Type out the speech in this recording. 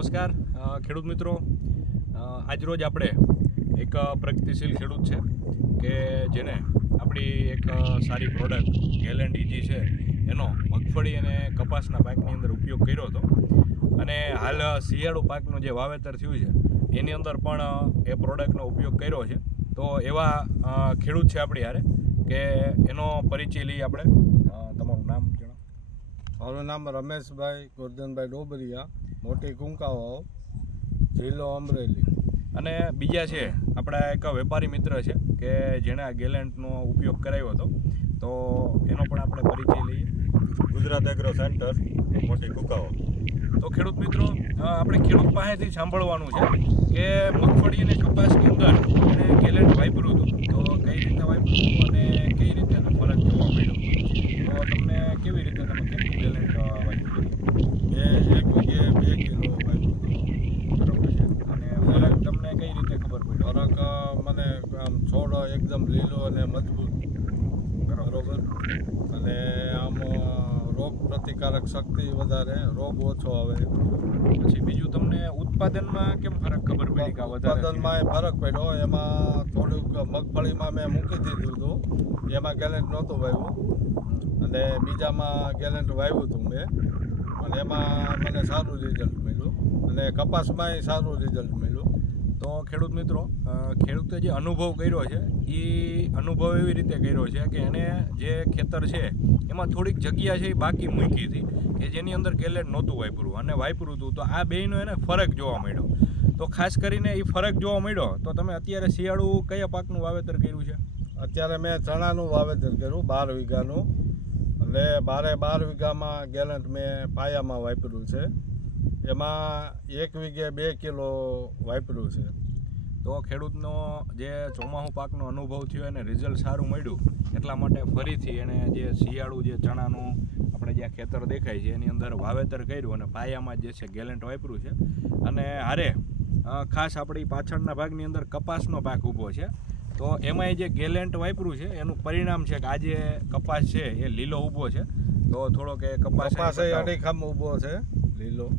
નમસ્કાર ખેડૂત મિત્રો. આજરોજ આપણે એક પ્રગતિશીલ ખેડૂત છે કે જેને આપણી એક સારી પ્રોડક્ટ ગેલેન્ડ ઇજી છે, એનો મગફળી અને કપાસના પાકની અંદર ઉપયોગ કર્યો હતો. અને હાલ શિયાળુ પાકનું જે વાવેતર થયું છે, એની અંદર પણ એ પ્રોડક્ટનો ઉપયોગ કર્યો છે. તો એવા ખેડૂત છે આપણી હારે કે એનો પરિચય લઈએ આપણે. તમારું નામ જણાવો. મારું નામ રમેશભાઈ ગોરધનભાઈ ડોબરિયા. મોટી કુંકાવાવ જિલ્લો અમરેલી. અને બીજા છે આપણા એક વેપારી મિત્ર છે કે જેણે આ ગેલેન્ટનો ઉપયોગ કરાવ્યો હતો. તો એનો પણ આપણે પરિચય લઈએ. ગુજરાત એગ્રો સેન્ટર મોટી કુકાઓ તો ખેડૂત મિત્રો આપણે ખેડૂત પાસેથી સાંભળવાનું છે કે મગફળી અને કપાસની અંદર એને ગેલેન્ટ વાપર્યું હતું તો કઈ રીતે વાપર્યું હતું અને કઈ રીતે એનો ફરક જોવા મળ્યો તો તમને કેવી રીતે તમે કેટલું ગેલેન્ટ વાપર્યું બે એક વીઘે બે કિલો વાવ્યું હતું. બરોબર છે અને ફરક તમને કઈ રીતે ખબર પડ્યો ફરક અ, મને આમ છોડ એકદમ લીલો અને મજબૂત. બરોબર? અને આમ રોગ પ્રતિકારક શક્તિ વધારે રોગ ઓછો આવે. પછી બીજું તમને ઉત્પાદનમાં કેમ ફરક ખબર પડી કે ઉત્પાદનમાં એ ફરક પડ્યો. એમાં થોડુંક મગફળીમાં મેં મૂકી દીધું હતું. એમાં ગેલેન્ટ નહોતું વાવ્યું. અને બીજામાં ગેલેન્ટ વાવ્યું હતું મેં. અને એમાં મને સારું રિઝલ્ટ મળ્યું. અને કપાસમાંય સારું રિઝલ્ટ મળ્યું. તો ખેડૂત મિત્રો ખેડૂતે જે અનુભવ કર્યો છે, એ અનુભવ એવી રીતે કર્યો છે કે એને જે ખેતર છે, એમાં થોડીક જગ્યા છે એ બાકી મૂકી હતી, કે જેની અંદર કેલેટ નહોતું વાપર્યું અને વાપરું હતું. તો આ બેયનો એને ફરક જોવા મળ્યો. તો ખાસ કરીને એ ફરક જોવા મળ્યો, તો તમે અત્યારે શિયાળુ કયા પાકનું વાવેતર કર્યું છે? અત્યારે મેં ચણાનું વાવેતર કર્યું, બાર વીઘાનું. એટલે બારે બાર વીઘામાં ગેલેન્ટ મેં પાયામાં વાપર્યું છે. એમાં એક વીઘે બે કિલો વાપર્યું છે. તો ખેડૂતનો જે ચોમાસું પાકનો અનુભવ થયો એને રિઝલ્ટ સારું મળ્યું એટલા માટે ફરીથી એણે જે શિયાળુ જે ચણાનું આપણે જે ખેતર દેખાય છે એની અંદર વાવેતર કર્યું અને પાયામાં જે છે ગેલેન્ટ વાપર્યું છે. અને હારે ખાસ આપણી પાછળના ભાગની અંદર કપાસનો પાક ઊભો છે. તો એમાંય જે ગેલેન્ટ વાપર્યું છે એનું પરિણામ છે કે આજે કપાસ છે એ લીલો ઊભો છે. તો થોડોક એ કપાસ ઊભો છે. Lilo